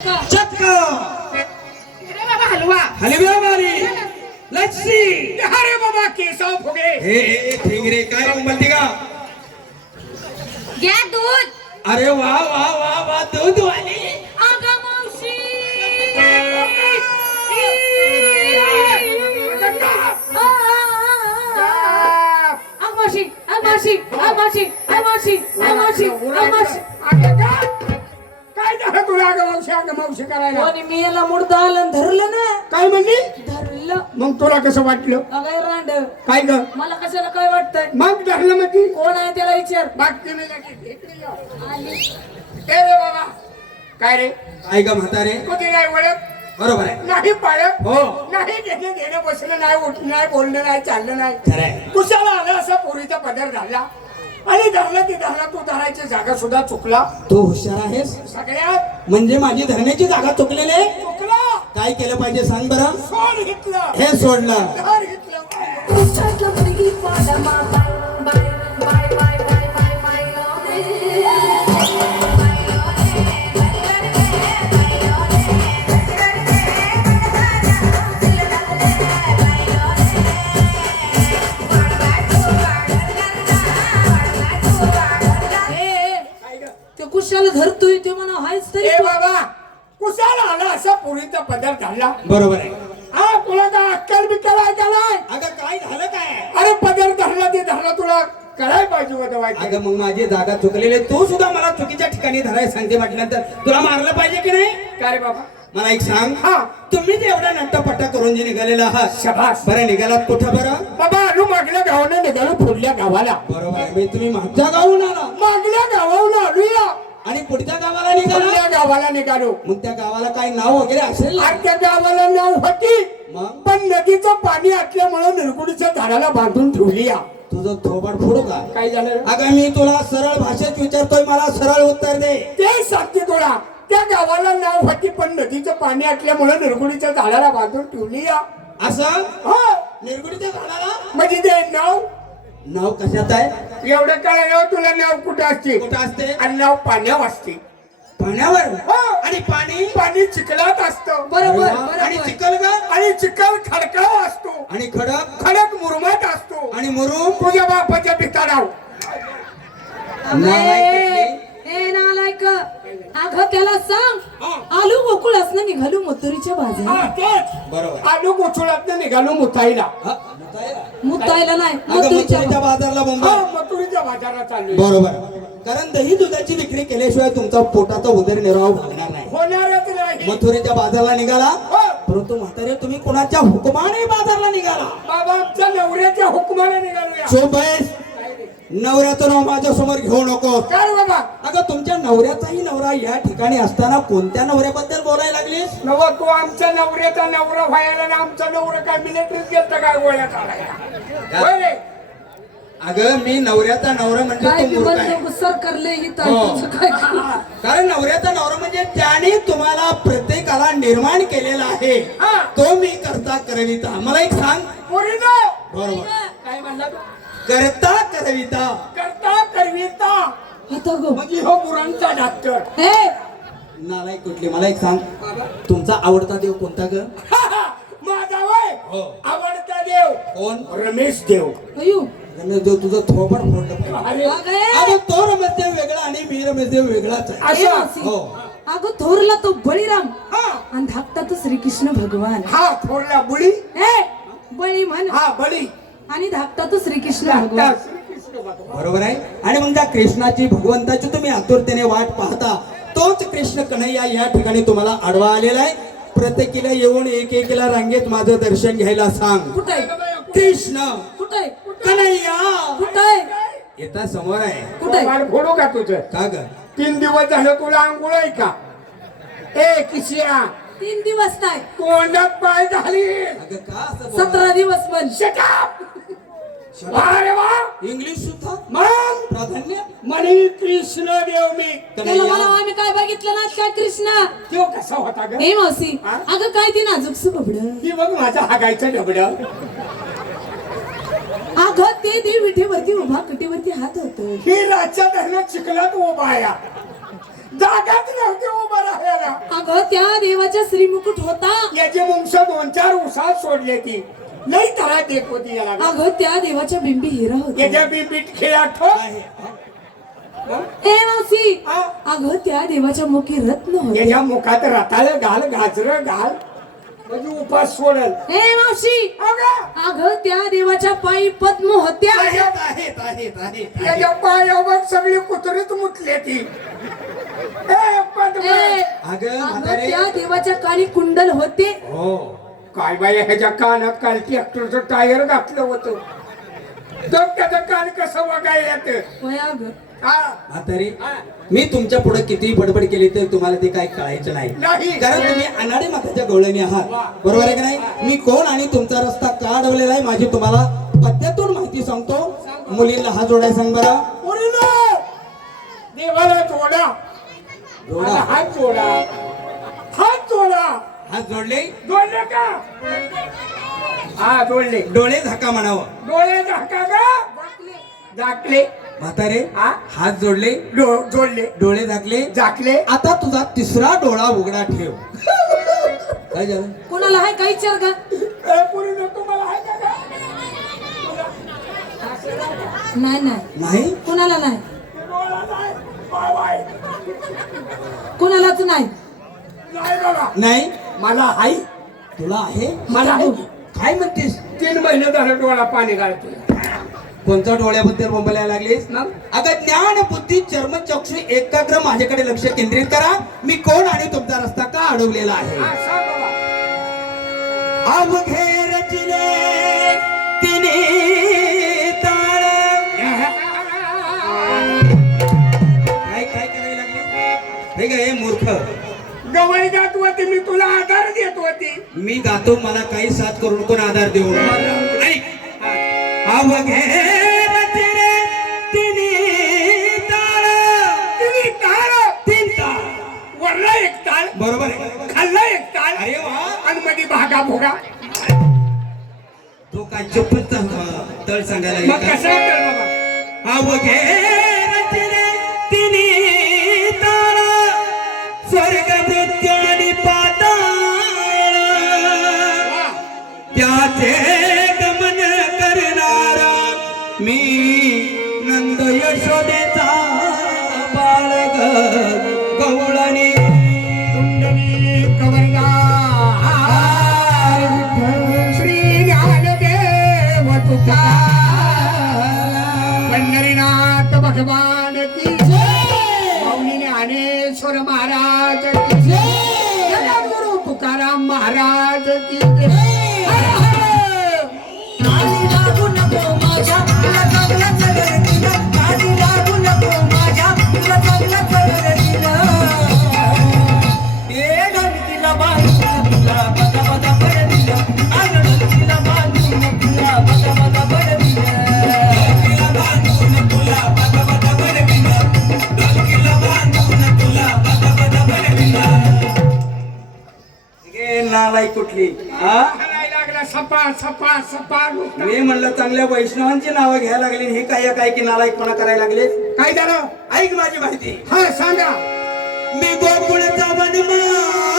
चक्का हलवा हलव्यावाली लस्सी. अरे बाबा केसाव फुगे हे ठिंगरे काय म्हणते का? घ्या दूध. अरे वा वा वा वा दूध वाली. अगं मावशी. मावशी मावशी मावशी मावशी मावशी मावशी. काय झालं तुला अगं मावशी करायला? कोणी मी याला मुडदा आलं धरलं ना. काय म्हणली? धरलं. मग तुला कसं वाटलं? अगं रांड काय ग? मला कशाला काय वाटतंय? मग धरलं मग ती कोण आहे त्याला विचार. बाकी नाही लागली. इकडे ये. आली. ए रे बाबा काय रे काय ग म्हातारे? कुठे नाही ओळख बरोबर आहे. नाही पाळत हो. नाही घेणं देणं बसलं नाही उठलं नाही बोलणं नाही चाललं नाही. खरंय. कुशाला आला असा पोरीचा पदर झाला आणि धरला की धरला तू धरायची जागा सुद्धा चुकला. तू हुशार आहेस सगळ्यात म्हणजे माझी धरण्याची जागा चुकलेली आहे. चुकला. काय केलं पाहिजे सांग बरं. सोड घेतलं हे सोडलं. धर घेतलं. ते कुशाला धरतोय ते म्हणा हायच तरी. ए बाबा कुशाला आला असा पोरीचा पदर झाला. बरोबर आहे. हा तुला काय अक्कल बिक्कल आहे का नाही? अगं काय झालं काय? अरे पदर धरला ते धरला तुला करायला पाहिजे होतं वाईट. अगं मग माझी जागा चुकलेली आहे. तू सुद्धा मला चुकीच्या ठिकाणी धरायला सांगते म्हटल्यानंतर तुला मारलं पाहिजे की नाही? काय रे बाबा? मला एक सांग. हा. तुम्ही जे एवढा नट्टापट्टा करून जे निघालेला आहात शबास. बरं निघालात कुठं बरं? बाबा आलू मागल्या गावाला निघालो पुढल्या गावाला. बरोबर आहे. म्हणजे तुम्ही मागच्या गावून आला मागल्या गावाला आलूया आणि पुढच्या गावाला निघाला. पुढल्या गावाला निघालो. मग त्या गावाला काही नाव वगैरे असेल ना? आणि त्या गावाला नाव होती मग पण नदीचं पाणी असल्यामुळे निरगुडीच्या झाडाला बांधून ठेवली या. तुझं थोबाड फोडू का? काय झालं? अगं मी तुला सरळ भाषेत विचारतोय, मला सरळ उत्तर दे. ते सांगते तुला. त्या गावाला नाव होती पण नदीचं पाणी असल्यामुळे निरगुडीच्या झाडाला बांधून ठेवली या. असं हो निरगुडीच्या झाडाला म्हणजे ते नाव नाव कशात आहे? एवढं काय नाव तुला नाव कुठं असते? कुठं असते? आणि नाव पाण्यावर असते. पाण्यावर. हो. आणि पाणी पाणी चिखलात असतं. बरोबर आणि बरोबर. चिखल का? आणि चिखल खडकाव असतो. आणि खडक खडक मुरमात असतो. आणि मुरुम. तुझ्या बापाच्या पिताडाव. ए नालायक. अगं त्याला सांग आलू गोकुळ असं निघालू मथुरीच्या बाजारात. तेच बरोबर. आलू गोचुळात निघालो मुताईला. हा, मुतायला. मुतायला नाही अगं मथुरीच्या मथुरेच्या बाजारला मुंबई. मथुरीच्या बाजारात चाललोय. बरोबर. कारण दही दुधाची विक्री केल्याशिवाय तुमचा पोटाचा उदरनिर्वाह भागणार नाही. होणारच नाही. मथुरेच्या बाजारला निघाला. हो. परंतु म्हातारे तुम्ही कोणाच्या हुकुमाने बाजारला निघाला? बाबा आमच्या नवऱ्याच्या हुकमाने निघालूया. शोभेस नवऱ्याचं नाव माझ्या समोर घेऊ नको. काय बाबा? अगं तुमच्या नवऱ्याचाही नवरा या ठिकाणी असताना कोणत्या नवऱ्याबद्दल बोलायला लागलीस? नव तू आमच्या नवऱ्याचा नवरा व्हायला ना आमचा नवरा काय मिलिटरीत गेलता काय गोळ्यात आलाय? होय रे. अगं मी नवऱ्याचा नवरा म्हणजे काय तू मूर्ख आहे. सरकारले हो. काय कारण नवऱ्याचा नवरा म्हणजे त्याने तुम्हाला प्रत्येकाला निर्माण केलेला आहे. हा. तो मी करता करविता. मला एक सांग. पोरीनो. बरोबर. काय म्हणला तू? करता करविता. करता करविता आता गो म्हणजे हो गुरांचा डॉक्टर. हे नालायक कुठली? मला एक सांग. तुमचा आवडता देव कोणता ग? माझा वय हो. आवडता देव कोण? रमेश देव. अयो रमेश देव तुझं थोपड फोडलं पाहिजे. अरे अगं तो रमेश देव वेगळा आणि मी रमेश देव वेगळाच आहे. ए असं. मावशी. हो. अगं थोरला तो बळीराम हा. आणि धाकटा तो श्रीकृष्ण भगवान. हा थोरला बुडी. ए बळी म्हण हा बळी. आणि धाकटा तो श्रीकृष्ण धाकटा भगवान. श्रीकृष्ण भगवान. बरोबर आहे. आणि मग त्या कृष्णाची भगवंताची तुम्ही आतुरतेने वाट पाहता. तोच कृष्ण कन्हैया या ठिकाणी तुम्हाला आडवा आलेला आहे. प्रत्येकीला येऊन एकेकीला रांगेत माझं दर्शन घ्यायला सांग. कुठे कृष्ण कुठे कन्हैया कुठे येता समोर आहे. कुठे बाळ फोडू का तुझं? का ग? 3 दिवस झालं तुला आंघोळ आहे का? ए किशिया 3 दिवस नाही तोंडात पाय झाली. अगं का असं बोलला? 17 दिवस म्हण. Shut up! अरे वा. इंग्लिश सुद्धा मग प्राधान्य. म्हणी कृष्ण देव मी. त्याला मला आम्ही काय बघितलं ना काय कृष्णा. तो कसा होता ग? हे मावशी हा? अगं काय ती नाजूकस बबड. ती बघ माझा हागायचं डबड. अगं ते देव विठेवरती उभा कटीवरती हात होत. ही रातच्या धरणात चिखलात उभा आहे. जागाच नव्हती उभा राहायला. अगं त्या देवाच्या श्रीमुकुट होता. याची मुंगस 2-4 उसात सोडली ती लई तरा देत होती याला. अगं त्या देवाच्या बिंबी हिरा होता. याच्या बिंबीत खेळा ठोक. ए मावशी, हा? अगं त्या देवाच्या मुखी रत्न होते. याच्या मुखात रताळ घाल, गाजर घाल, म्हणजे उपास सोडल. ए मावशी, अगं, अगं त्या देवाच्या पायी पद्म होत्या. आहेत. याच्या पायावर सगळी कुत्रीच मुतले ती. ए, पद्म. ए, अगं अगं म्हातारे, त्या देवाच्या कानी कुंडल होते. हो काय बाई ह्याच्या कानात काल ट्रॅक्टरचं टायर घातलं होतं. तर त्याचं कान कसं बघायला येतं. होय अगं. म्हातारे, मी तुमच्या पुढे किती बडबड केली तर तुम्हाला ते काय कळायचं नाही. नाही. कारण तुम्ही अनाडी माताच्या गवळणी आहात, बरोबर आहे की नाही? मी कोण आणि तुमचा रस्ता का अडवलेला आहे माझी तुम्हाला पद्धतून माहिती सांगतो. मुलींना हात जोडाय सांग बरं. मुलींनो, देवाला जोडा. जोडा. आता हात जोडा. हात जोडा. हात जोडले, जोडले का? हा जोडले. डोळे झाका म्हणावं. डोळे झाका का? झाकले. म्हातारे, हा? हात जोडले, जोडले. डोळे झाकले. झाकले. आता तुझा तिसरा डोळा उघडा ठेव. काय झालं? कोणाला हाय काही विचार का? ए, पोरींनो, तुम्हाला आहे का गं? नाही नाही, नाही. कोणाला नाही, डोळा नाही. Bye bye. कोणालाच नाही. नाही बाबा. नाही, मला आई. तुला आहे. मला आई. काय म्हणतेस? 3 महिने झालं डोळा पाणी घालतो. कोणत्या डोळ्याबद्दल बोंबलायला लागलीस? मग? अगं ज्ञान बुद्धी चर्म चक्षु एकाग्र माझ्याकडे लक्ष केंद्रित करा. मी कोण आणि तुमचा रस्ता का अडवलेला आहे. हा, सांग बाबा. अवघे रचले तिने ताळ. काय काय करायला लागले? हे काय हे मूर्ख. गवई जात होती, मी तुला आधार देत होती. मी गातो, मला काही साथ करून कोण आधार देऊ ऐक. अवघे रचले तिने ताळ. तिने ताळ. 3 ताळ. वरला एक ताळ, बरोबर आहे. खाल्ला एक ताळ, अरे वा. आणि मध्ये भागा भोगा. तो काय चप्पलचा तळ सांगायला मग लागला. कसं कर बाबा. अवघे रचले तिने ताळ. स्वर्ग मृत्यू आणि पाताळ. त्याचे गमन करणारा मी नंद यशोदेचा बाळग गवळणी. कुंडली कवरला श्री ज्ञानदेव तुकाराम. पंढरीनाथ भगवान की मौनी ज्ञानेश्वर महाराज की जगद्गुरु तुकाराम महाराज की हर हर. नालाई कुठली हा? हलाय लागला सपा सपा सपा नुसता. मी म्हणलं चांगल्या वैष्णवांची नावं घ्यायला लागली, हे काय की नालायकपणा करायला लागले. काय झालं? ऐक माझी माहिती. हा सांगा. मी गोकुळचा वनमाळ